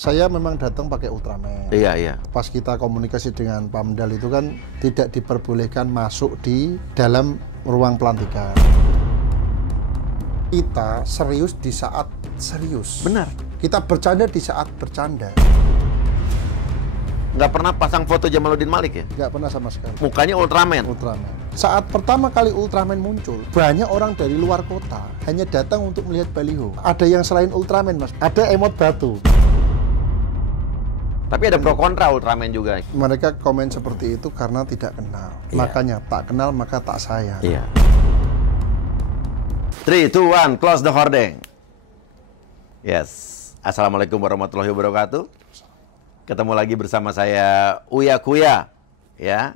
saya memang datang pakai Ultraman. Iya, iya. Pas kita komunikasi dengan Pamdal itu kan tidak diperbolehkan masuk di dalam ruang pelantikan. Kita serius di saat serius. Benar. Kita bercanda di saat bercanda. Nggak pernah pasang foto Jamaluddin Malik ya? Nggak pernah sama sekali. Mukanya Ultraman. Ultraman. Saat pertama kali Ultraman muncul, banyak orang dari luar kota hanya datang untuk melihat baliho. Ada yang selain Ultraman, Mas. Ada emot batu. Tapi ada pro kontra Ultraman juga. Mereka komen seperti itu karena tidak kenal. Iya. Makanya tak kenal maka tak sayang. Iya. 3, 2, 1, close the hordeng. Yes. Assalamualaikum warahmatullahi wabarakatuh. Ketemu lagi bersama saya Uya Kuya, ya.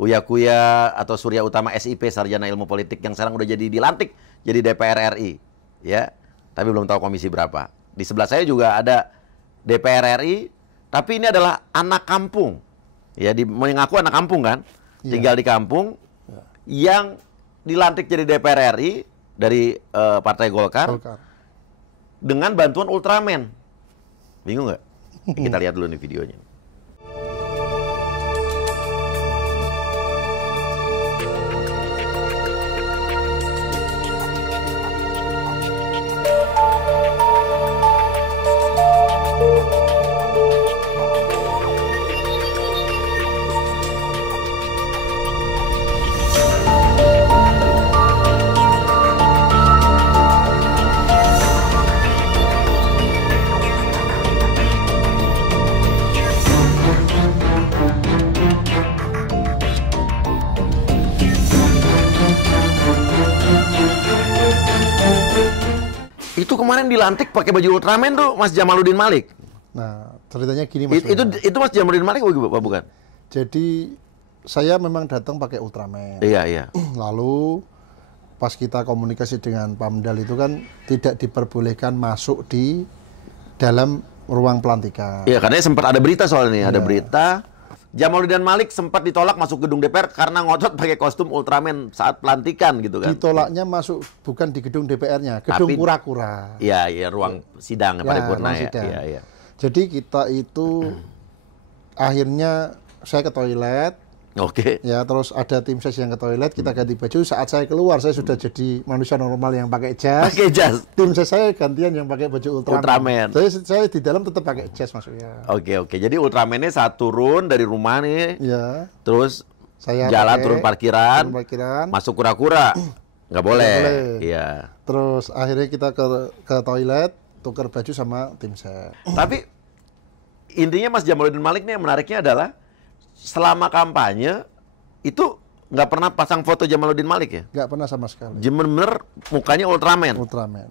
Uya Kuya atau Surya Utama SIP, Sarjana Ilmu Politik yang sekarang udah jadi dilantik jadi DPR RI, ya. Tapi belum tahu komisi berapa. Di sebelah saya juga ada DPR RI, tapi ini adalah anak kampung. Ya, mengaku anak kampung kan? Iya. Tinggal di kampung, yang dilantik jadi DPR RI dari Partai Golkar dengan bantuan Ultraman. Bingung nggak? Kita lihat dulu nih videonya. Itu kemarin dilantik pakai baju Ultraman tuh Mas Jamaluddin Malik. Nah, ceritanya gini Mas. Itu Mas Jamaluddin Malik bukan? Jadi saya memang datang pakai Ultraman. Iya, iya. Lalu pas kita komunikasi dengan Pamdal itu kan tidak diperbolehkan masuk di dalam ruang pelantikan. Iya, karena sempat ada berita soal ini, ada Iya. berita Jamaluddin Malik sempat ditolak masuk gedung DPR karena ngotot pakai kostum Ultraman saat pelantikan gitu kan. Ditolaknya masuk bukan di gedung DPR-nya, gedung Tapi- kura-kura. Iya, iya, ruang sidang paripurna ruang ya. sidang. Iya, iya. Jadi kita itu akhirnya saya ke toilet, Oke. ya terus ada tim ses yang ke toilet, kita ganti baju. Saat saya keluar saya sudah jadi manusia normal yang pakai jas. Pakai jas. Tim ses saya gantian yang pakai baju Ultraman. Ultraman. Saya di dalam tetap pakai jas maksudnya. Oke, oke. Jadi Ultraman-nya saat turun dari rumah nih, Ya, terus saya jalan pakai turun parkiran, masuk kura-kura. Nggak boleh. boleh. Iya. Terus akhirnya kita ke toilet, tukar baju sama tim ses. Tapi intinya Mas Jamaluddin Malik nih yang menariknya adalah selama kampanye itu nggak pernah pasang foto Jamaluddin Malik ya? Nggak pernah sama sekali. Bener-bener mukanya Ultraman. Ultraman.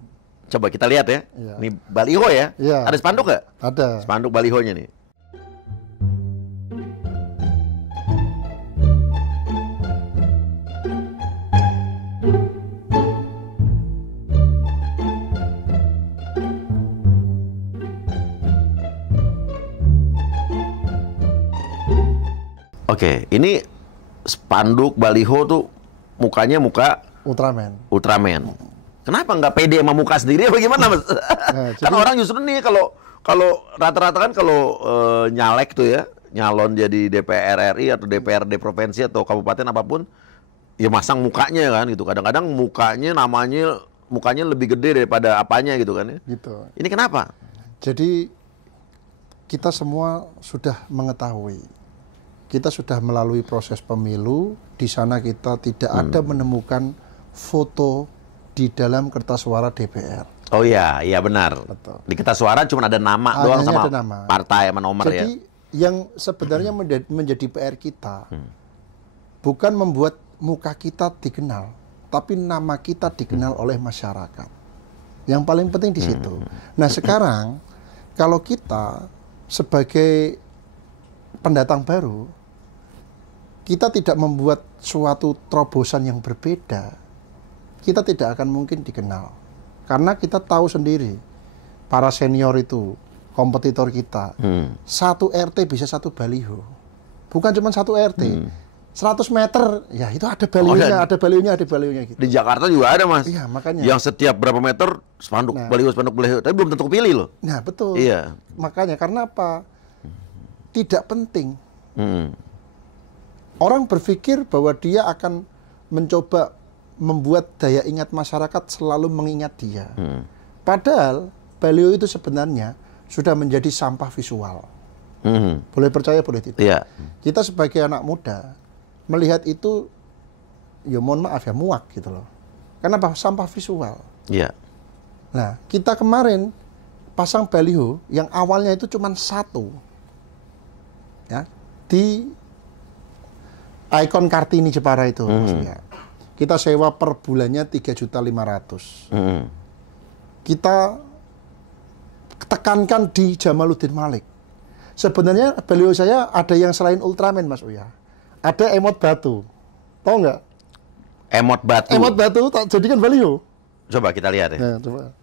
Coba kita lihat ya. Iya. Ini baliho ya. Iya. Ada spanduk nggak? Ada. Spanduk balihonya nih. Oke, ini spanduk baliho tuh mukanya muka Ultraman. Ultraman. Kenapa nggak pede sama muka sendiri? Bagaimana Mas? Kan orang justru nih kalau rata-rata kan kalau nyalek tuh ya, nyalon jadi DPR RI atau DPRD provinsi atau kabupaten apapun, ya masang mukanya kan gitu. Kadang-kadang mukanya lebih gede daripada apanya gitu kan ya. Gitu. Ini kenapa? Jadi kita semua sudah mengetahui, kita sudah melalui proses pemilu, di sana kita tidak ada menemukan foto di dalam kertas suara DPR. Oh iya, iya benar. Betul. Di kertas suara cuma ada nama doang Hanya sama ada nama. partai sama nomor ya. Jadi yang sebenarnya menjadi PR kita bukan membuat muka kita dikenal, tapi nama kita dikenal oleh masyarakat. Yang paling penting di situ. Nah sekarang kalau kita sebagai pendatang baru, kita tidak membuat suatu terobosan yang berbeda, kita tidak akan mungkin dikenal. Karena kita tahu sendiri, para senior itu, kompetitor kita, satu RT bisa satu baliho. Bukan cuma satu RT, 100 meter, ya itu ada value-nya, ada value-nya gitu. Di Jakarta juga ada, Mas. Iya, makanya. Yang setiap berapa meter spanduk baliho, tapi belum tentu pilih loh. Nah, betul. Iya. Makanya karena apa? Tidak penting. Orang berpikir bahwa dia akan mencoba membuat daya ingat masyarakat selalu mengingat dia. Padahal baliho itu sebenarnya sudah menjadi sampah visual. Boleh percaya, boleh tidak. Iya. Kita sebagai anak muda melihat itu, ya mohon maaf ya, muak gitu loh. Kenapa? Sampah visual. Iya. Nah, kita kemarin pasang baliho yang awalnya itu cuma 1. Ya, di ikon Kartini Jepara itu, maksudnya. Kita sewa per bulannya 3.500.000. Kita tekankan di Jamaluddin Malik. Sebenarnya baliho saya ada yang selain Ultraman, Mas Uya. Ada emot batu. Tahu nggak? Emot batu. Emot batu tak jadikan baliho. Coba kita lihat ya. Nah, coba.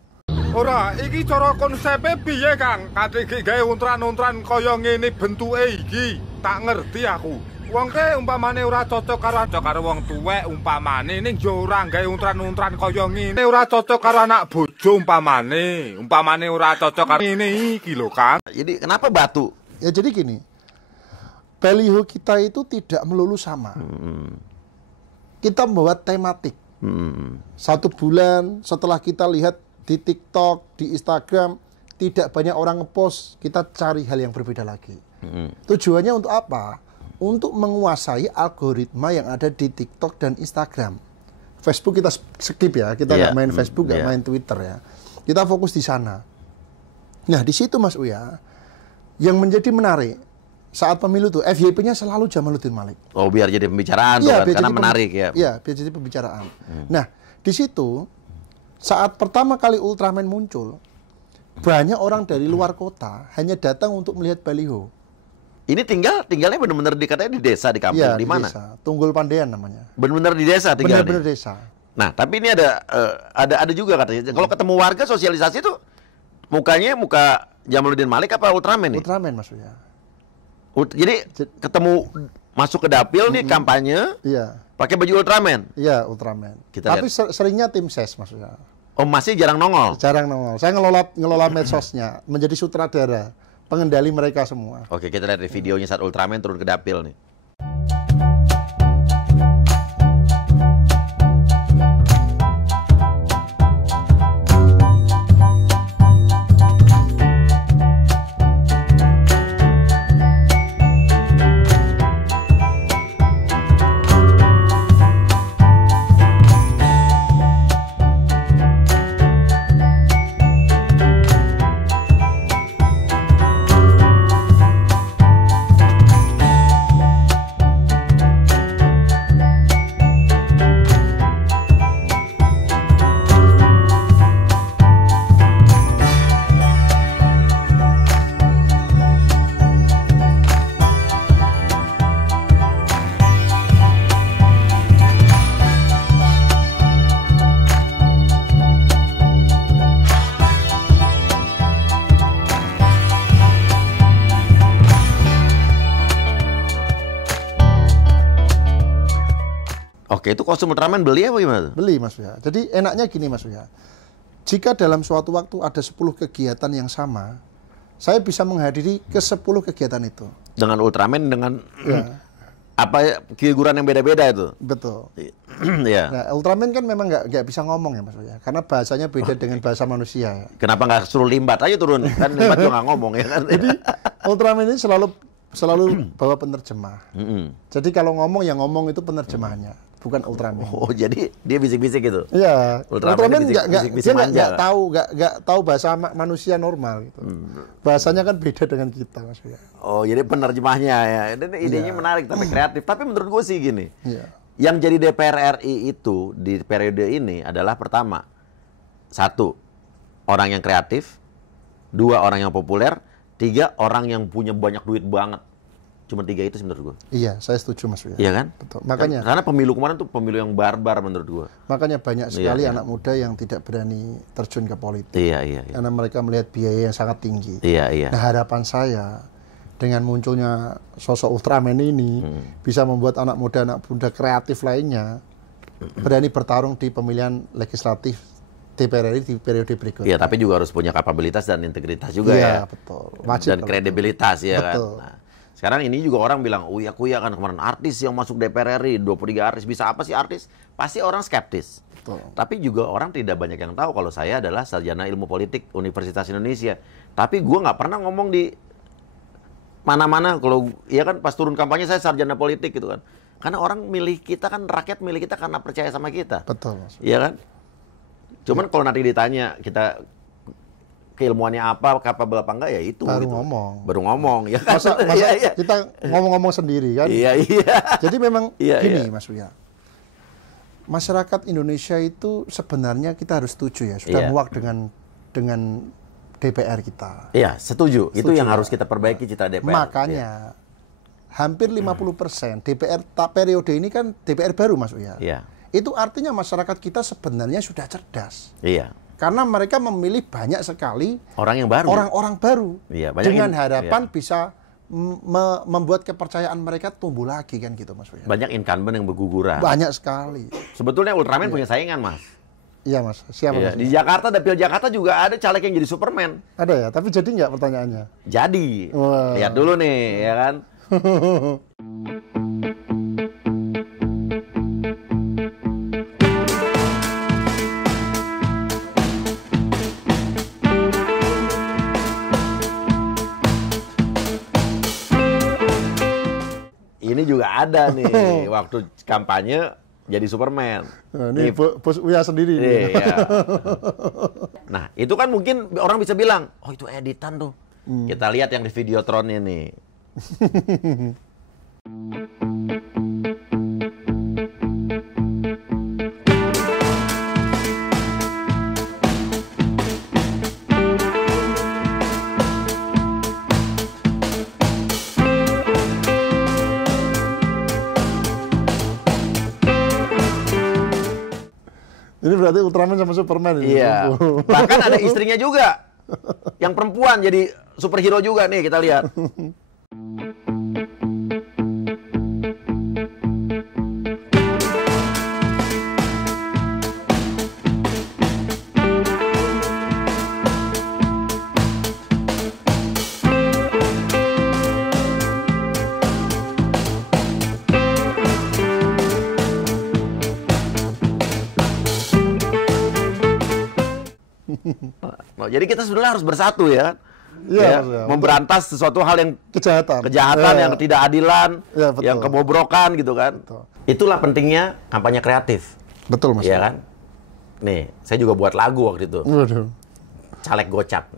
Ora, iki cara konsepe piye, Kang? Kate iki gawe untran-untran kaya ngene bentuke iki. Tak ngerti aku. Wong ke umpamane ora cocok karo wong tuwek umpamane ning yo ora gawe untran-untran kaya ngene. Ora cocok karo anak bojo umpamane. Umpamane ora cocok karo ngene iki lho, Kang. Jadi kenapa batu? Ya jadi gini. Baliho kita itu tidak melulu sama. Kita membuat tematik. 1 bulan setelah kita lihat di TikTok, di Instagram, tidak banyak orang ngepost, kita cari hal yang berbeda lagi. Tujuannya untuk apa? Untuk menguasai algoritma yang ada di TikTok dan Instagram. Facebook kita skip ya, kita nggak main Facebook, nggak main Twitter ya. Kita fokus di sana. Nah di situ Mas Uya, yang menjadi menarik saat pemilu tuh FYP-nya selalu Jamaluddin Malik. Oh, biar jadi pembicaraan tuh, kan? Karena menarik ya. Iya, biar jadi pembicaraan. Nah, di situ saat pertama kali Ultraman muncul, banyak orang dari luar kota hanya datang untuk melihat baliho. Ini tinggalnya benar-benar katanya di desa, di kampung, Ya, di mana? Desa. Tunggul Pandean namanya. Benar-benar di desa tinggalnya. Benar-benar desa. Nah, tapi ini ada juga katanya. Kalau ketemu warga sosialisasi tuh mukanya muka Jamaluddin Malik apa Ultraman nih? Ultraman maksudnya. Jadi ketemu masuk ke dapil nih kampanye, Iya. pakai baju Ultraman. Iya, Ultraman. Kita Tapi seringnya tim ses maksudnya. Oh, masih jarang nongol. Jarang nongol. Saya ngelola medsosnya, menjadi sutradara, pengendali mereka semua. Oke, kita lihat di videonya saat Ultraman turun ke dapil nih. Oke, itu kostum Ultraman beli apa gimana? Beli Mas Uya. Jadi enaknya gini Mas Uya. Jika dalam suatu waktu ada 10 kegiatan yang sama, saya bisa menghadiri ke 10 kegiatan itu. Dengan Ultraman dengan Ya. apa figuran yang beda-beda itu? Betul. Ya. Nah, Ultraman kan memang nggak bisa ngomong ya Mas Uya, karena bahasanya beda dengan bahasa manusia. Ya. Kenapa nggak suruh Limbat aja turun? Kan Limbat juga nggak ngomong ya kan? Jadi Ultraman ini selalu bawa penerjemah. Jadi kalau ngomong yang ngomong itu penerjemahnya, bukan Ultraman. Oh, jadi dia bisik-bisik gitu? Iya. Ultraman bisik-bisik dia nggak tahu bahasa manusia normal gitu. Bahasanya kan beda dengan kita Mas Uya. Oh, jadi penerjemahnya ya. Dan idenya menarik tapi kreatif. Tapi menurut gue sih gini. Iya. Yang jadi DPR RI itu di periode ini adalah pertama, 1, orang yang kreatif, 2, orang yang populer, 3, orang yang punya banyak duit banget. Cuma 3 itu sih menurut gue. Iya, saya setuju Mas Uya. Iya kan? Betul. Makanya karena pemilu kemarin tuh pemilu yang barbar menurut gue. Makanya banyak sekali Iya. anak muda yang tidak berani terjun ke politik. Iya. Karena mereka melihat biaya yang sangat tinggi. Iya. Nah, harapan saya dengan munculnya sosok Ultraman ini bisa membuat anak muda kreatif lainnya berani bertarung di pemilihan legislatif DPR RI di periode berikutnya. Iya, tapi juga harus punya kapabilitas dan integritas juga ya. ya. Betul. Dan kredibilitas ya betul. kan. Nah, sekarang ini juga orang bilang, Uya kan kemarin artis yang masuk DPR RI, 23 artis, bisa apa sih artis? Pasti orang skeptis. Betul. Tapi juga orang tidak banyak yang tahu kalau saya adalah sarjana ilmu politik Universitas Indonesia. Tapi gue nggak pernah ngomong di mana-mana kalau ya kan pas turun kampanye saya sarjana politik gitu kan. Karena orang milih kita kan, rakyat milih kita karena percaya sama kita. Betul, Mas. Iya kan? Cuman kalau nanti ditanya kita keilmuannya apa, capable apa enggak ya itu. Baru gitu. ngomong. Baru ngomong ya kan. Masa Iya. kita ngomong-ngomong sendiri kan? Iya. Jadi memang Iya, gini iya. Mas Uya. Masyarakat Indonesia itu sebenarnya kita harus setuju ya, sudah Iya. muak dengan DPR kita. Iya, setuju. Itu Setuju, yang ya. harus kita perbaiki citra DPR. Makanya hampir 50% DPR periode ini kan DPR baru Mas Uya. Iya. Itu artinya masyarakat kita sebenarnya sudah cerdas. Iya. Karena mereka memilih banyak sekali Orang yang baru. orang-orang baru. Iya, banyak dengan in- harapan iya. bisa membuat kepercayaan mereka tumbuh lagi kan gitu Mas Uya. Banyak incumbent yang berguguran. Banyak sekali. Sebetulnya Ultraman punya saingan, Mas. Iya Mas, siapa Iya. Mas? Di Jakarta, Dapil Jakarta juga ada caleg yang jadi Superman. Ada ya, tapi jadi nggak pertanyaannya? Jadi. Wah. Lihat dulu nih, ya kan? Ini juga ada nih, waktu kampanye jadi Superman. Nah, ini Bos Uya sendiri. nih. Iya. Nah, itu kan mungkin orang bisa bilang, oh itu editan tuh. Kita lihat yang di Videotron ini. Ini berarti Ultraman sama Superman ini. Iya. Bahkan ada istrinya juga. Yang perempuan jadi superhero juga nih, kita lihat. Nah, jadi kita sebenarnya harus bersatu ya. Iya, Ya, Mas, ya. memberantas sesuatu hal yang Kejahatan. kejahatan, Iya. yang ketidakadilan, Iya, betul. yang kebobrokan gitu kan. Betul. Itulah pentingnya kampanye kreatif. Betul Mas. Iya kan? Nih, saya juga buat lagu waktu itu. Waduh. Caleg gocap.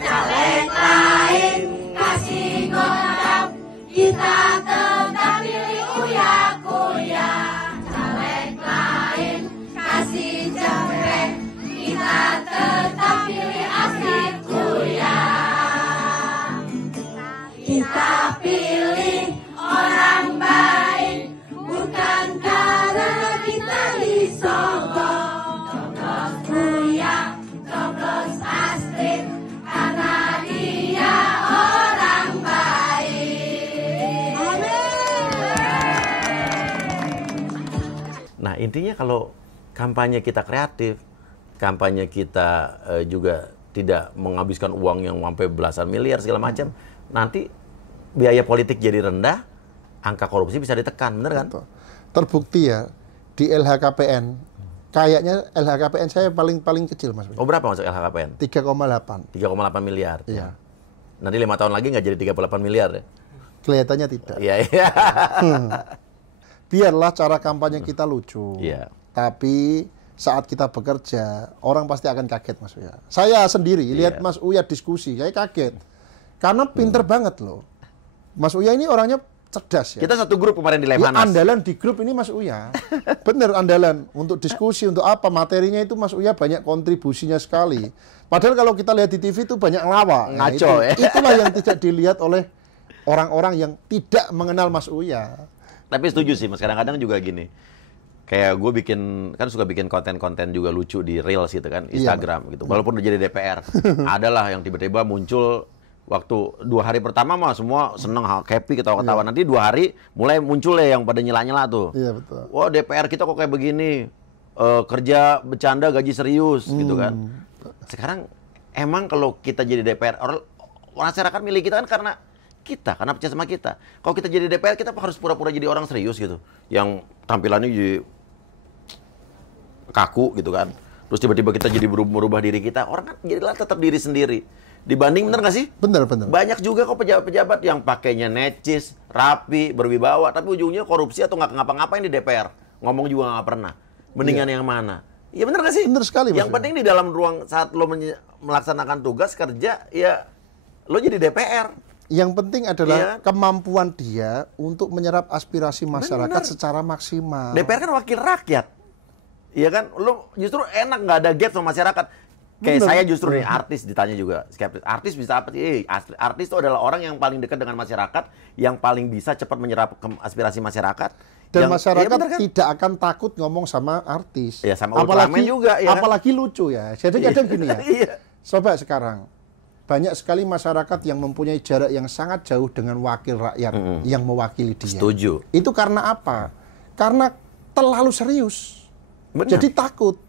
Caleg lain kasih gocap, kita tetap pilih Uya-Kuya. Caleg lain kasih jepret, kita tetap pilih Asik Kuya. Kita pilih orang baik, bukan karena kita disogok. Coblos Kuya, coblos Astrid, karena dia orang baik. Nah, intinya kalau kampanye kita kreatif, kampanye kita juga tidak menghabiskan uang yang sampai belasan miliar segala macam, nanti biaya politik jadi rendah, angka korupsi bisa ditekan, bener kan? Betul. Terbukti ya di LHKPN. Kayaknya LHKPN saya paling kecil Mas. Oh, berapa masuk LHKPN? 3,8. 3,8 miliar. Iya. Nanti 5 tahun lagi nggak jadi 38 miliar ya? Kelihatannya tidak. Iya, iya. Biarlah cara kampanye kita lucu. Iya. Tapi saat kita bekerja, orang pasti akan kaget Mas Uya. Saya sendiri lihat Iya. Mas Uya diskusi, saya kaget. Karena pinter banget loh. Mas Uya ini orangnya cerdas ya. Kita satu grup kemarin di Ya, Lemhanas. andalan di grup ini Mas Uya. Bener andalan. Untuk diskusi, untuk apa, materinya itu Mas Uya banyak kontribusinya sekali. Padahal kalau kita lihat di TV itu banyak lawak. Nah, Ngaco ya. Itulah yang tidak dilihat oleh orang-orang yang tidak mengenal Mas Uya. Tapi setuju sih Mas, kadang-kadang juga gini. Kayak gue suka bikin konten-konten juga lucu di Reels gitu kan, Instagram gitu. Walaupun udah jadi DPR, adalah yang tiba-tiba muncul waktu 2 hari pertama mah semua seneng, happy, ketawa-ketawa. Nanti 2 hari mulai muncul ya yang pada nyela-nyela tuh. Iya, betul. Wah, DPR kita kok kayak begini, kerja bercanda gaji serius gitu kan. Sekarang emang kalau kita jadi DPR, masyarakat milih kita kan karena percaya sama kita. Kalau kita jadi DPR, kita harus pura-pura jadi orang serius gitu, yang tampilannya jadi kaku gitu kan. Terus tiba-tiba kita jadi merubah diri kita. Orang kan jadilah tetap diri sendiri. Dibanding, bener nggak sih? Bener. Banyak juga kok pejabat-pejabat yang pakainya necis, rapi, berwibawa, tapi ujungnya korupsi atau nggak ngapa-ngapain di DPR. Ngomong juga nggak pernah. Mendingan yang mana? Iya bener nggak sih? Bener sekali. Yang penting di dalam ruang saat lo melaksanakan tugas kerja, ya lo jadi DPR. Yang penting adalah kemampuan dia untuk menyerap aspirasi masyarakat secara maksimal. DPR kan wakil rakyat. Iya kan? Lo justru enak nggak ada gap sama masyarakat. Kayak saya justru nih, artis ditanya juga. Artis bisa apa sih? Artis itu adalah orang yang paling dekat dengan masyarakat, yang paling bisa cepat menyerap aspirasi masyarakat. Dan masyarakat tidak akan takut ngomong sama artis. Ya, sama Ultraman juga. Ya, apalagi lucu ya. Jadi kadang gini ya. Coba sekarang. Banyak sekali masyarakat yang mempunyai jarak yang sangat jauh dengan wakil rakyat yang mewakili dia. Setuju. Itu karena apa? Karena terlalu serius. Benar. Jadi takut.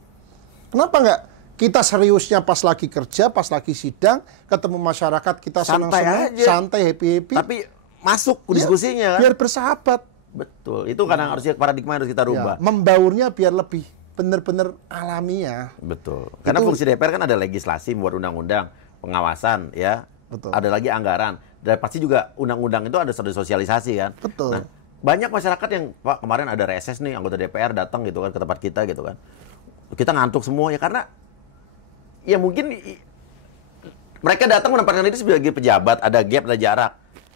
Kenapa nggak kita seriusnya pas lagi kerja, pas lagi sidang, ketemu masyarakat kita senang-senang, santai, happy-happy. Tapi masuk diskusinya kan? Biar bersahabat. Betul. Itu kadang harusnya paradigma harus kita rubah. Membaurnya biar lebih benar-benar alamiah. Betul. Karena fungsi DPR kan ada legislasi, membuat undang-undang, pengawasan, ya. Betul. Ada lagi anggaran. Dan pasti juga undang-undang itu ada sosialisasi kan. Betul. Nah, banyak masyarakat yang, Pak, kemarin ada reses nih, anggota DPR datang gitu kan ke tempat kita gitu kan. Kita ngantuk semua ya karena ya mungkin mereka datang menempatkan diri sebagai pejabat, ada gap, ada jarak.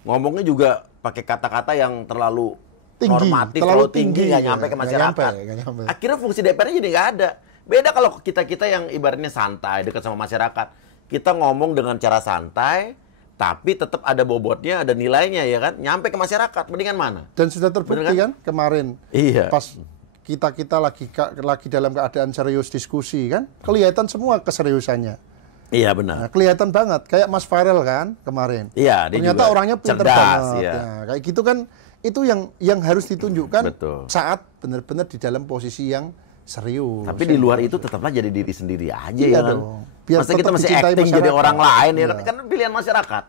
Ngomongnya juga pakai kata-kata yang terlalu normatif, terlalu tinggi, nggak nyampe ke masyarakat. Nggak nyampe. Akhirnya fungsi DPR-nya jadi nggak ada. Beda kalau kita yang ibaratnya santai, dekat sama masyarakat. Kita ngomong dengan cara santai, tapi tetap ada bobotnya, ada nilainya ya kan, nyampe ke masyarakat. Mendingan mana? Dan sudah terbukti kan kemarin. Iya. Pas kita lagi dalam keadaan serius diskusi kan, kelihatan semua keseriusannya. Iya benar. Nah, kelihatan banget kayak Mas Farel kan kemarin. Iya, dia ternyata juga orangnya pinter cerdas, banget. iya. Ya, kayak gitu kan, itu yang harus ditunjukkan. Betul. Saat benar-benar di dalam posisi yang serius. Tapi di luar itu tetaplah jadi diri sendiri aja iya ya kan. dong. Biar Masa kita tetap masih dicintai acting jadi masyarakat. orang lain ya Iya. kan pilihan masyarakat.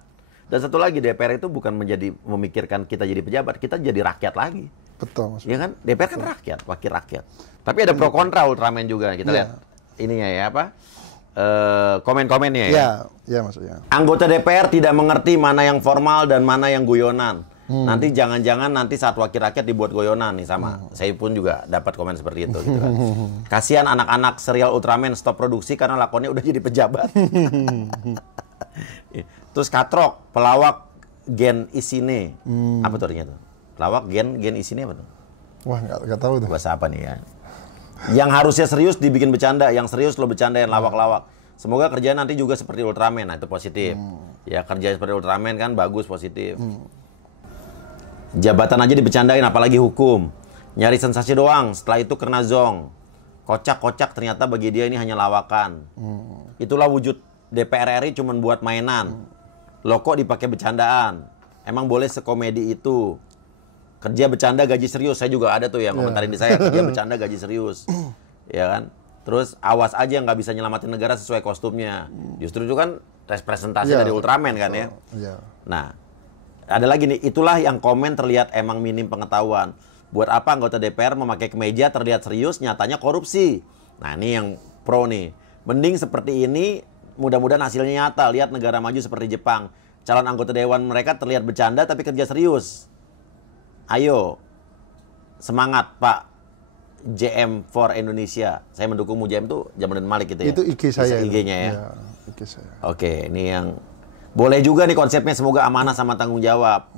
Dan satu lagi, DPR itu bukan memikirkan kita jadi pejabat, kita jadi rakyat lagi. Betul. Iya kan? DPR kan rakyat, wakil rakyat. Tapi ada pro kontra Ultraman juga. Kita lihat ininya ya apa? Komen-komennya ya. Iya maksudnya. Anggota DPR tidak mengerti mana yang formal dan mana yang guyonan. Nanti jangan-jangan nanti saat wakil rakyat dibuat guyonan nih sama. Saya pun juga dapat komen seperti itu gitu kan. Kasihan anak-anak serial Ultraman stop produksi karena lakonnya udah jadi pejabat. Terus Katrok, pelawak Gen Isine. Apa tuh artinya tuh? Pelawak Gen Isine apa tuh? Wah, nggak tahu tuh. Bahasa apa nih ya? Yang harusnya serius dibikin bercanda, yang serius lo bercandain lawak-lawak. Semoga kerjaan nanti juga seperti Ultraman, nah itu positif. Ya kerja seperti Ultraman kan bagus, positif. Jabatan aja dibercandain, apalagi hukum. Nyari sensasi doang, setelah itu kena zong. Kocak-kocak ternyata bagi dia ini hanya lawakan. Itulah wujud DPR RI cuma buat mainan. Lo kok dipakai bercandaan? Emang boleh sekomedi itu? Kerja bercanda gaji serius, saya juga ada tuh yang komentarin di saya, kerja bercanda gaji serius. Ya kan? Terus awas aja nggak bisa nyelamatin negara sesuai kostumnya. Justru itu kan representasi dari Ultraman kan ya. Nah, ada lagi nih, itulah yang komen terlihat emang minim pengetahuan. Buat apa anggota DPR memakai kemeja terlihat serius, nyatanya korupsi. Nah, ini yang pro nih. Mending seperti ini, mudah-mudahan hasilnya nyata. Lihat negara maju seperti Jepang. Calon anggota dewan mereka terlihat bercanda tapi kerja serius. Ayo, semangat Pak JM for Indonesia. Saya mendukung JM tuh Jamaluddin Malik gitu ya. Itu IG saya. IG-nya ya. IG saya. Oke, ini yang boleh juga nih konsepnya, semoga amanah sama tanggung jawab.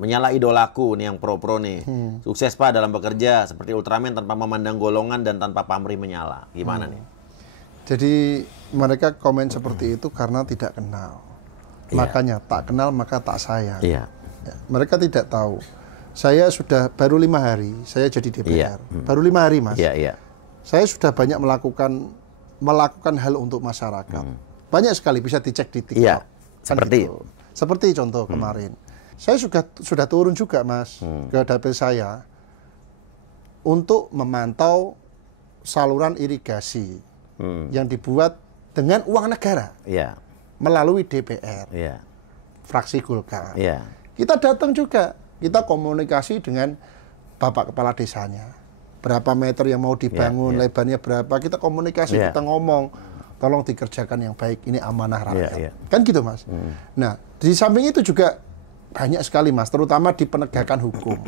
Menyala idolaku nih yang pro-pro nih. Sukses Pak dalam bekerja seperti Ultraman tanpa memandang golongan dan tanpa pamrih menyala. Gimana nih? Jadi mereka komen seperti itu karena tidak kenal. Makanya tak kenal maka tak sayang. Iya. Ya, mereka tidak tahu. Saya sudah baru 5 hari, saya jadi DPR. Baru 5 hari, Mas. Saya sudah banyak melakukan hal untuk masyarakat. Banyak sekali bisa dicek di TikTok. Seperti contoh kemarin. Saya sudah turun juga, Mas, ke dapil saya untuk memantau saluran irigasi yang dibuat dengan uang negara melalui DPR, fraksi Golkar. Kita datang juga, kita komunikasi dengan Bapak Kepala Desanya. Berapa meter yang mau dibangun, lebarnya berapa, kita komunikasi, kita ngomong, tolong dikerjakan yang baik, ini amanah rakyat. Kan gitu, Mas. Nah, di samping itu juga banyak sekali, Mas, terutama di penegakan hukum.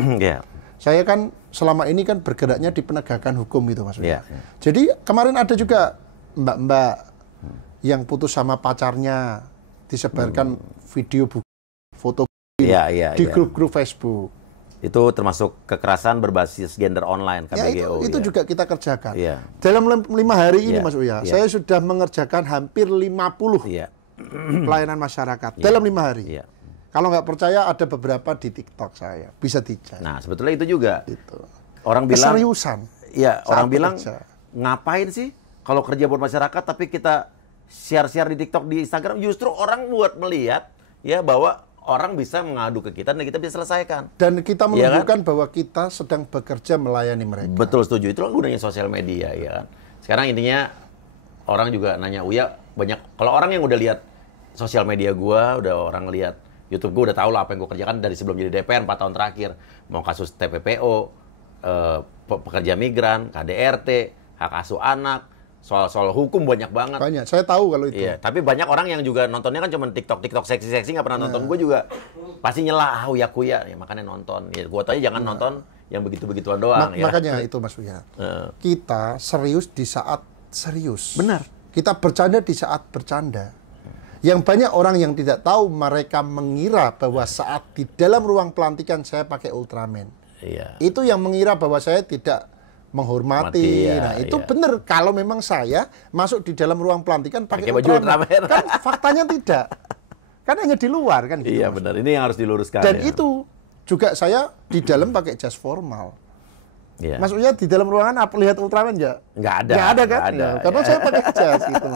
Saya kan selama ini kan bergeraknya di penegakan hukum itu, Mas. Jadi kemarin ada juga mbak-mbak yang putus sama pacarnya, disebarkan video foto di grup-grup Facebook. Itu termasuk kekerasan berbasis gender online, KBGO. Itu juga kita kerjakan. Dalam 5 hari ini, Mas Uya, saya sudah mengerjakan hampir 50 pelayanan masyarakat dalam 5 hari. Kalau nggak percaya, ada beberapa di TikTok saya, bisa dicek. Nah, sebetulnya itu juga. Orang bilang keseriusan. Iya, orang bilang ngapain sih kalau kerja buat masyarakat tapi kita share-share di TikTok, di Instagram, justru orang buat melihat ya bahwa orang bisa mengadu ke kita dan kita bisa selesaikan. Dan kita menunjukkan bahwa kita sedang bekerja melayani mereka. Betul, setuju. Itulah gunanya sosial media, ya kan. Sekarang intinya orang juga nanya, Uya, banyak, kalau orang yang udah lihat sosial media gua, udah orang lihat YouTube gua, udah tahu lah apa yang gua kerjakan dari sebelum jadi DPR 4 tahun terakhir. Mau kasus TPPO, pekerja migran, KDRT, hak asuh anak, soal hukum banyak banget. Banyak, saya tahu kalau itu. Iya, tapi banyak orang yang juga nontonnya kan cuma TikTok seksi-seksi, nggak pernah nonton. Gue juga pasti nyela, Uya Kuya, ya makanya nonton. Ya, gue tanya jangan nonton yang begitu-begituan doang. Makanya itu, Mas Uya. Kita serius di saat serius. Benar. Kita bercanda di saat bercanda. Yang banyak orang yang tidak tahu, mereka mengira bahwa saat di dalam ruang pelantikan saya pakai Ultraman. Itu yang mengira bahwa saya tidak menghormati. Nah, itu benar kalau memang saya masuk di dalam ruang pelantikan pakai Ultraman. Kan faktanya tidak. Kan hanya di luar kan gitu. Iya, benar. Ini yang harus diluruskan. Dan itu juga saya di dalam pakai jas formal. Mas Uya di dalam ruangan lihat Ultraman ya? Nggak ada. Nggak ada kan? Ada, karena saya pakai jas gitu.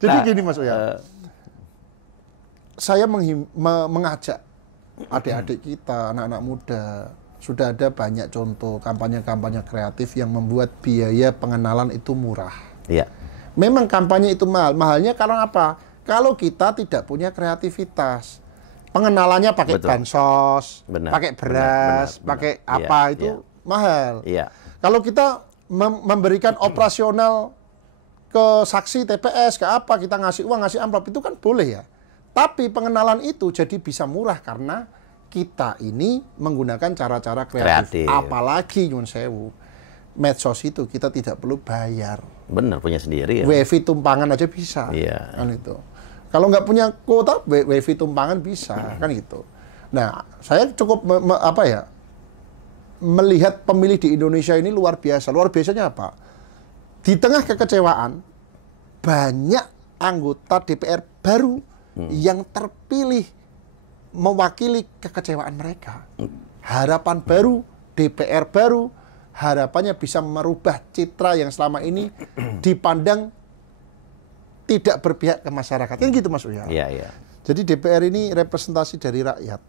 Jadi gini, Mas Uya. Saya mengajak adik-adik kita, anak-anak muda. Sudah ada banyak contoh kampanye-kampanye kreatif yang membuat biaya pengenalan itu murah. Memang kampanye itu mahal. Mahalnya karena apa? Kalau kita tidak punya kreativitas. Pengenalannya pakai bansos, pakai beras, pakai apa itu mahal. Kalau kita memberikan operasional ke saksi TPS, ke apa, kita ngasih uang, ngasih amplop, itu kan boleh ya. Tapi pengenalan itu jadi bisa murah karena kita ini menggunakan cara-cara kreatif. Apalagi nyun sewu, medsos itu kita tidak perlu bayar. Benar, punya sendiri ya. WiFi tumpangan aja bisa. Kan itu. Kalau nggak punya kuota, WiFi tumpangan bisa, kan gitu. Nah, saya cukup melihat pemilih di Indonesia ini luar biasa. Luar biasanya apa? Di tengah kekecewaan, banyak anggota DPR baru yang terpilih mewakili kekecewaan mereka. Harapan baru, DPR baru, harapannya bisa merubah citra yang selama ini dipandang tidak berpihak ke masyarakat. Kan gitu, Mas Uya. Jadi DPR ini representasi dari rakyat.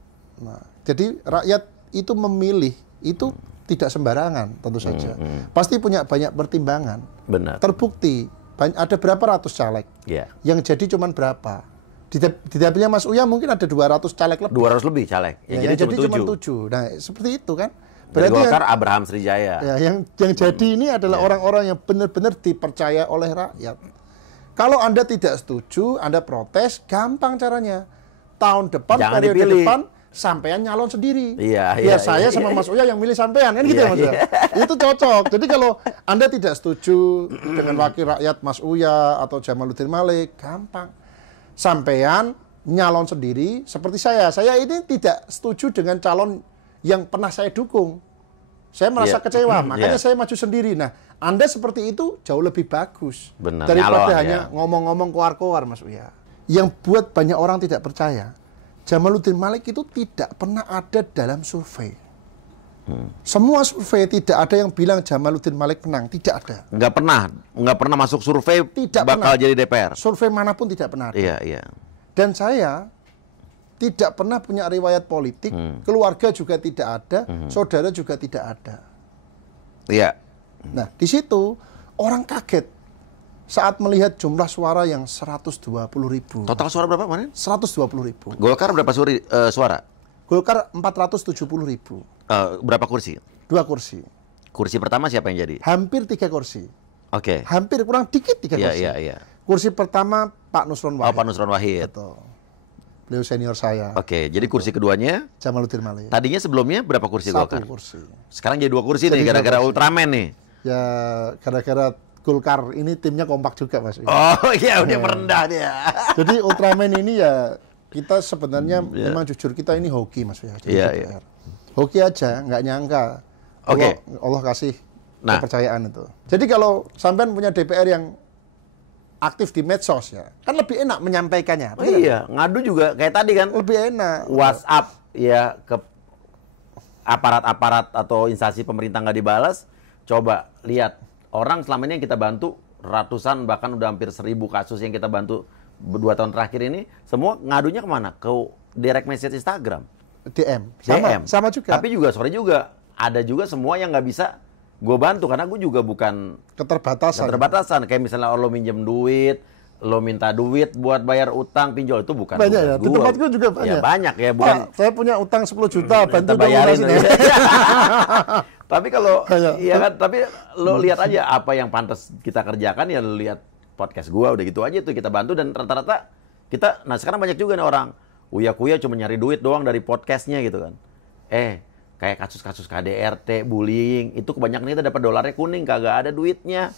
Nah, jadi rakyat itu memilih itu tidak sembarangan, tentu saja. Pasti punya banyak pertimbangan. Benar. Terbukti ada berapa ratus caleg. Yang jadi cuman berapa? Di dapilnya Mas Uya mungkin ada 200 caleg lebih. 200 lebih caleg. Yang jadi cuma 7. Nah, seperti itu kan. Berarti Golkar Abraham Srijaya. Ya, yang jadi ini adalah orang-orang yang benar-benar dipercaya oleh rakyat. Kalau Anda tidak setuju, Anda protes, gampang caranya. Tahun depan, periode depan, sampean nyalon sendiri. Saya sama Mas Uya yang milih sampean, kan gitu ya, Mas Uya. Itu cocok. Jadi kalau Anda tidak setuju dengan wakil rakyat Mas Uya atau Jamaluddin Malik, gampang. Sampean nyalon sendiri seperti saya. Saya ini tidak setuju dengan calon yang pernah saya dukung. Saya merasa kecewa, makanya saya maju sendiri. Nah, Anda seperti itu jauh lebih bagus. Daripada hanya ngomong-ngomong koar-koar, Mas Uya. Yang buat banyak orang tidak percaya, Jamaluddin Malik itu tidak pernah ada dalam survei. Semua survei tidak ada yang bilang Jamaluddin Malik menang, tidak ada. Nggak pernah masuk survei Tidak bakal pernah. jadi DPR. Survei manapun tidak pernah ada. Iya, iya. Dan saya tidak pernah punya riwayat politik, keluarga juga tidak ada, saudara juga tidak ada. Iya. Nah, di situ orang kaget saat melihat jumlah suara yang 120.000. Total suara berapa kemarin? 120.000. Golkar berapa suara? Golkar 470.000. Berapa kursi? 2 kursi. Kursi pertama siapa yang jadi? Hampir 3 kursi. Oke. Hampir kurang dikit 3 Iya, kursi. iya, iya. Kursi pertama Pak Nusron Oh, Wahid. Pak Nusron Wahid. Betul. Beliau senior saya. Oke, jadi kursi keduanya Jamaluddin Malik. tadinya sebelumnya berapa kursi 1 Golkar? kursi. Sekarang jadi 2 kursi nih Jadi gara-gara 2 kursi. Ultraman nih. Ya, gara-gara Golkar ini timnya kompak juga, Mas. Oh iya, udah merendah dia. Jadi Ultraman ini ya kita sebenarnya memang jujur kita ini hoki, Mas ya. Jadi Iya, DPR. Hoki aja, nggak nyangka. Oke. Allah kasih Nah. kepercayaan itu. Jadi kalau sampean punya DPR yang aktif di medsos ya, kan lebih enak menyampaikannya. Oh, iya, ngadu juga kayak tadi kan. Lebih enak. WhatsApp ya ke aparat-aparat atau instansi pemerintah nggak dibalas. Coba lihat orang selama ini yang kita bantu ratusan bahkan udah hampir 1.000 kasus yang kita bantu 2 tahun terakhir ini, semua ngadunya kemana? Ke direct message Instagram. DM. DM. Sama juga. Tapi juga sore juga ada juga semua yang nggak bisa gue bantu karena gue juga bukan keterbatasan. kayak misalnya lo minjem duit, lo minta duit buat bayar utang pinjol itu bukan Banyak ya. urusan Di gua. tempatku juga banyak. Ya banyak ya, bukan Pak, saya punya utang 10 juta, bantu kita bayarin. dong lunasin ya. Tapi kalau Banyak. iya kan, tapi lo lihat aja apa yang pantas kita kerjakan ya, lo lihat podcast gua udah gitu aja tuh kita bantu dan rata-rata kita. Nah sekarang banyak juga nih orang Uya Kuya cuma nyari duit doang dari podcastnya gitu kan. Kayak kasus-kasus KDRT, bullying, itu kebanyakan kita dapat dolarnya kuning, kagak ada duitnya.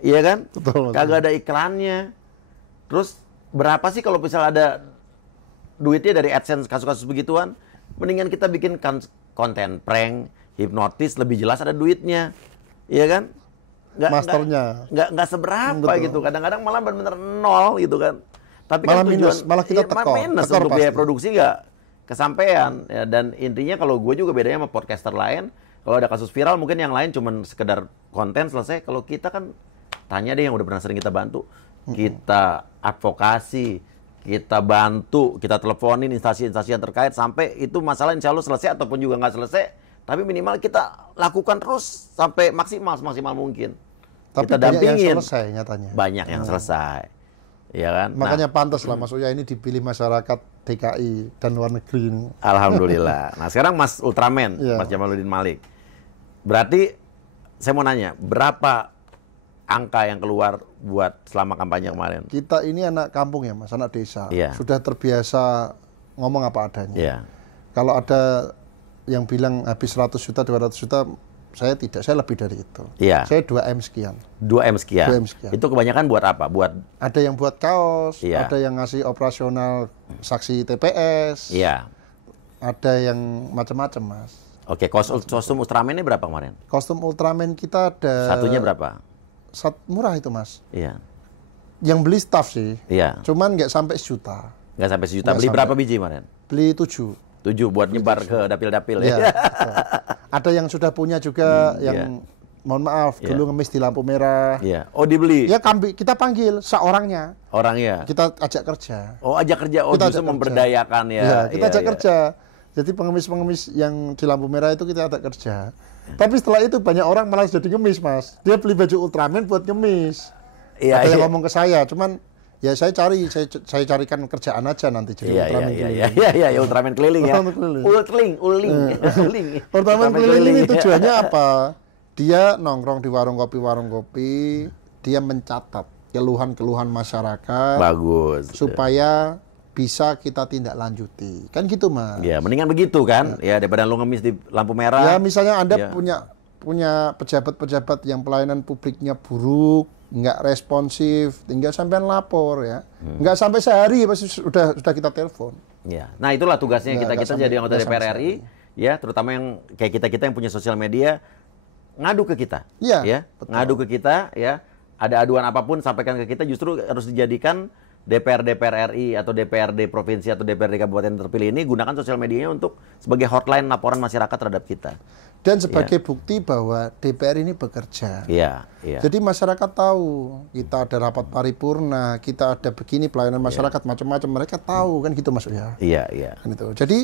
Iya kan? Betul. Kagak ada iklannya. Terus berapa sih kalau misalnya ada duitnya dari AdSense kasus-kasus begituan? Mendingan kita bikin konten prank, hipnotis, lebih jelas ada duitnya. Iya kan? Masternya. Nggak seberapa Betul. gitu. Kadang-kadang malah benar-benar nol gitu kan. Tapi Malah kan minus, malah kita tekor minus pasti. untuk biaya produksi nggak kesampaian. Ya, dan intinya kalau gue juga bedanya sama podcaster lain, kalau ada kasus viral mungkin yang lain cuman sekedar konten selesai. Kalau kita kan tanya deh yang udah pernah sering kita bantu, kita advokasi, kita bantu, kita teleponin instansi-instansi yang terkait sampai itu masalah insya Allah selesai ataupun juga nggak selesai. Tapi minimal kita lakukan terus sampai semaksimal mungkin. Tapi kita banyak yang dampingin. selesai nyatanya. Banyak yang selesai. Ya kan? Makanya pantas lah Mas Uya ini dipilih masyarakat DKI dan luar negeri ini. Alhamdulillah. Nah sekarang Mas Ultraman, Iya. Mas Jamaluddin Malik. Berarti saya mau nanya, berapa angka yang keluar buat selama kampanye kemarin? Kita ini anak kampung ya Mas, anak desa. Iya. Sudah terbiasa ngomong apa adanya. Iya. Kalau ada yang bilang habis 100 juta, 200 juta, saya tidak, saya lebih dari itu. Iya. Saya 2M sekian. 2M sekian. 2M sekian. Itu kebanyakan buat apa? Buat Ada yang buat kaos, Iya. ada yang ngasih operasional saksi TPS, iya. ada yang macam-macam Mas. Oke, kostum Ultraman ini berapa kemarin? Kostum Ultraman kita ada Satunya berapa? murah itu Mas. Iya. Yang beli staff sih, Iya. cuman nggak sampai sejuta. Nggak sampai sejuta. Nggak Beli sampai. berapa biji kemarin? Beli 7. 7 buat nyebar ke dapil-dapil Iya, ya. betul. Ada yang sudah punya juga yang mohon maaf Iya. dulu ngemis di lampu merah. Iya. Oh, dibeli Ya kita panggil seorangnya, orangnya. kita ajak kerja. Oh, ajak kerja. Oh, Kita justru ajak kerja. memberdayakan ya. Ya, kita Iya, ajak iya. kerja. Jadi pengemis-pengemis yang di lampu merah itu kita ajak kerja. Tapi setelah itu banyak orang malah jadi ngemis Mas. Dia beli baju Ultraman buat ngemis. Iya, Ada yang iya. ngomong ke saya, cuman ya saya carikan kerjaan aja nanti jadi Iya, Ultraman iya, keliling. iya, Ultraman keliling ya. Ultraman keliling. Uling. Ultraman keliling ini ya. tujuannya apa? Dia nongkrong di warung kopi, dia mencatat keluhan-keluhan masyarakat Bagus. supaya bisa kita tindak lanjuti. Kan gitu, Mas. Ya, mendingan begitu kan? Ya, daripada lu ngemis di lampu Ya, merah. misalnya Anda Ya. punya pejabat-pejabat yang pelayanan publiknya buruk, nggak responsif, tinggal sampean lapor ya. Nggak sampai sehari pasti sudah kita telepon. Ya. Nah, itulah tugasnya Nggak kita sampai- jadi anggota nggak DPR sampai RI, ya, terutama yang kayak kita yang punya sosial media, ngadu ke kita. Iya, Ya, betul. ngadu ke kita, ya. Ada aduan apapun sampaikan ke kita, justru harus dijadikan DPR RI atau DPRD provinsi atau DPRD kabupaten terpilih ini gunakan sosial medianya untuk sebagai hotline laporan masyarakat terhadap kita. Dan sebagai bukti bahwa DPR ini bekerja. Iya. Jadi masyarakat tahu kita ada rapat paripurna, kita ada begini pelayanan masyarakat macam-macam, mereka tahu kan gitu Mas Uya. Iya. Kan itu. Jadi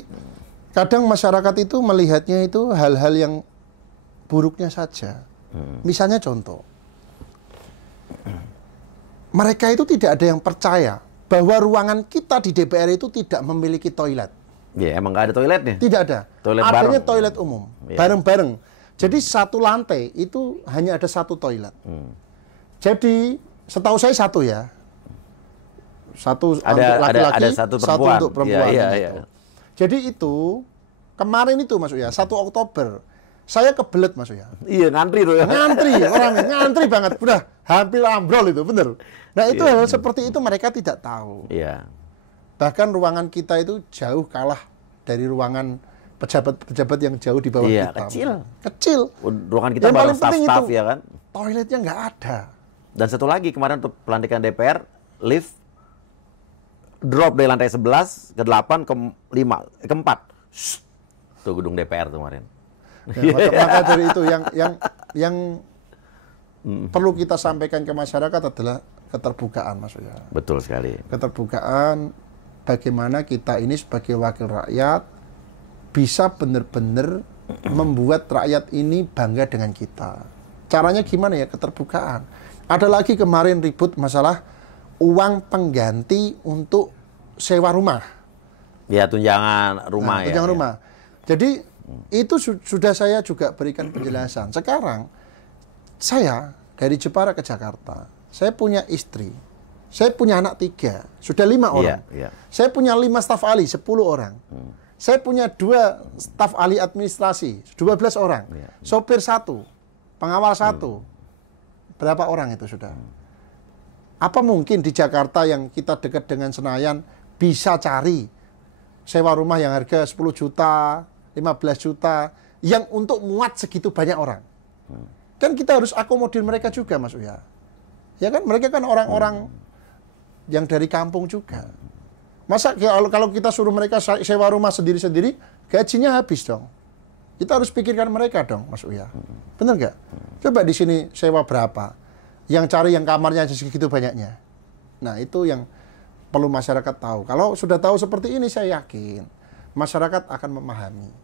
kadang masyarakat itu melihatnya itu hal-hal yang buruknya saja. Misalnya contoh, mereka itu tidak ada yang percaya bahwa ruangan kita di DPR itu tidak memiliki toilet. Iya, emang nggak ada toiletnya? Tidak ada. Toilet Adanya bareng. toilet umum, Iya. bareng-bareng. Jadi satu lantai itu hanya ada satu toilet. Jadi setahu saya satu ya. Satu untuk laki-laki, ada satu satu perempuan. untuk perempuan. Iya. gitu. Jadi itu kemarin itu Mas Uya, 1 Oktober. Saya kebelet Mas Uya. Iya, ngantri tuh ya. Ngantri, orangnya ngantri banget. Udah hampir ambrol itu, bener. Nah itu hal seperti itu mereka tidak tahu. Iya. Bahkan ruangan kita itu jauh kalah dari ruangan pejabat-pejabat yang jauh di bawah Iya, kita. kecil. Ruangan kita Yang bareng paling penting staff-staff itu, ya kan. Toiletnya nggak ada. Dan satu lagi kemarin untuk pelantikan DPR, lift drop dari lantai 11 ke 8 ke 5 ke 4. Tuh gedung DPR tuh kemarin. Ya, maka dari itu yang perlu kita sampaikan ke masyarakat adalah keterbukaan Mas Uya. Betul sekali. Keterbukaan bagaimana kita ini sebagai wakil rakyat bisa benar-benar membuat rakyat ini bangga dengan kita. Caranya gimana ya? Keterbukaan. Ada lagi kemarin ribut masalah uang pengganti untuk sewa rumah. Ya, tunjangan rumah ya. Tunjangan rumah. Jadi itu sudah saya juga berikan penjelasan. Sekarang saya dari Jepara ke Jakarta, saya punya istri, saya punya anak 3, sudah 5 orang. Iya. Saya punya 5 staf ahli, 10 orang. Saya punya 2 staf ahli administrasi, 12 orang. Sopir 1, pengawal 1. Berapa orang itu sudah? Apa mungkin di Jakarta yang kita dekat dengan Senayan bisa cari sewa rumah yang harga 10 juta, 15 juta, yang untuk muat segitu banyak orang? Kan kita harus akomodir mereka juga Mas Uya. Ya kan, mereka kan orang-orang yang dari kampung juga. Masa kalau kita suruh mereka sewa rumah sendiri-sendiri, gajinya habis dong. Kita harus pikirkan mereka dong, Mas Uya. Bener nggak? Coba di sini sewa berapa? Yang cari yang kamarnya segitu banyaknya. Nah, itu yang perlu masyarakat tahu. Kalau sudah tahu seperti ini, saya yakin masyarakat akan memahami.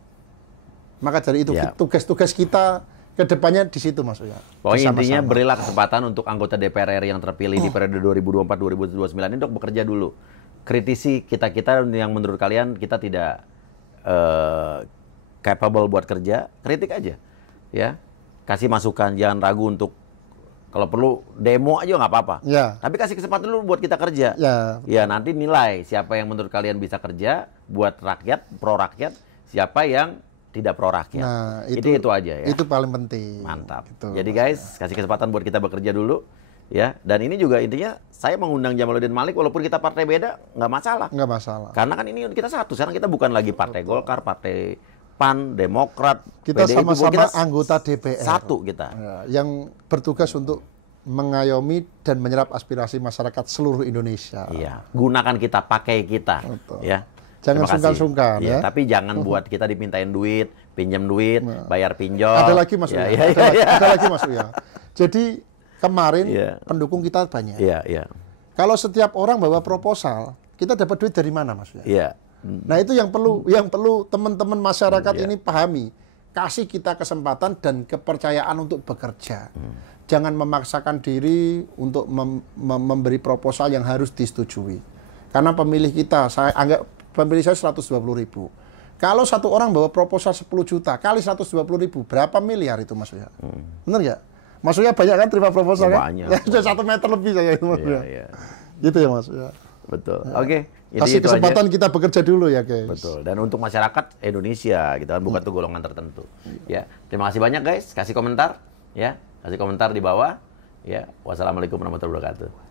Maka dari itu tugas-tugas kita ke depannya di situ Mas Uya. Pokoknya intinya berilah kesempatan untuk anggota DPR RI yang terpilih di periode 2024-2029 ini untuk bekerja dulu. Kritisi kita-kita yang menurut kalian kita tidak capable buat kerja, kritik aja. Ya. Kasih masukan, jangan ragu untuk kalau perlu demo aja nggak apa-apa. Ya. Tapi kasih kesempatan dulu buat kita kerja. Ya. Ya, nanti nilai siapa yang menurut kalian bisa kerja buat rakyat, pro rakyat, siapa yang tidak pro rakyat. Nah, itu aja ya. Itu paling penting. Mantap. Itu, jadi guys, kasih kesempatan buat kita bekerja dulu ya. Dan ini juga intinya saya mengundang Jamaluddin Malik walaupun kita partai beda nggak masalah. Nggak masalah. Karena kan ini kita satu. Sekarang kita bukan lagi partai Golkar, partai PAN, Demokrat, Kita PDIP, sama-sama kita anggota DPR. Satu kita. Ya, yang bertugas untuk mengayomi dan menyerap aspirasi masyarakat seluruh Indonesia. Iya. Gunakan kita, pakai kita. Betul. Ya. Jangan Terima kasih. sungkan-sungkan Iya, ya. tapi jangan buat kita dimintain duit, pinjam duit, bayar pinjol. Ada lagi Mas Uya. Ada lagi Mas Uya. Jadi kemarin pendukung kita banyak. Iya. Kalau setiap orang bawa proposal, kita dapat duit dari mana Mas Uya? Iya. Nah itu yang perlu teman-teman masyarakat ini pahami. Kasih kita kesempatan dan kepercayaan untuk bekerja. Jangan memaksakan diri untuk memberi proposal yang harus disetujui. Karena pemilih kita, saya anggap pemilih saya 120.000. Kalau satu orang bawa proposal 10 juta kali 120.000, berapa miliar itu Mas Uya? Bener nggak? Mas Uya banyak kan terima proposal kan? Banyak. Ya, sudah 1 meter lebih saya itu Mas Uya. Iya. Gitu ya Mas Uya. Betul. Oke. Kasih kesempatan kita bekerja dulu ya guys. Betul. Dan untuk masyarakat Indonesia, gitu kan, bukan tuh golongan tertentu. Ya. Terima kasih banyak guys. Kasih komentar, ya. Kasih komentar di bawah. Ya. Wassalamualaikum warahmatullahi wabarakatuh.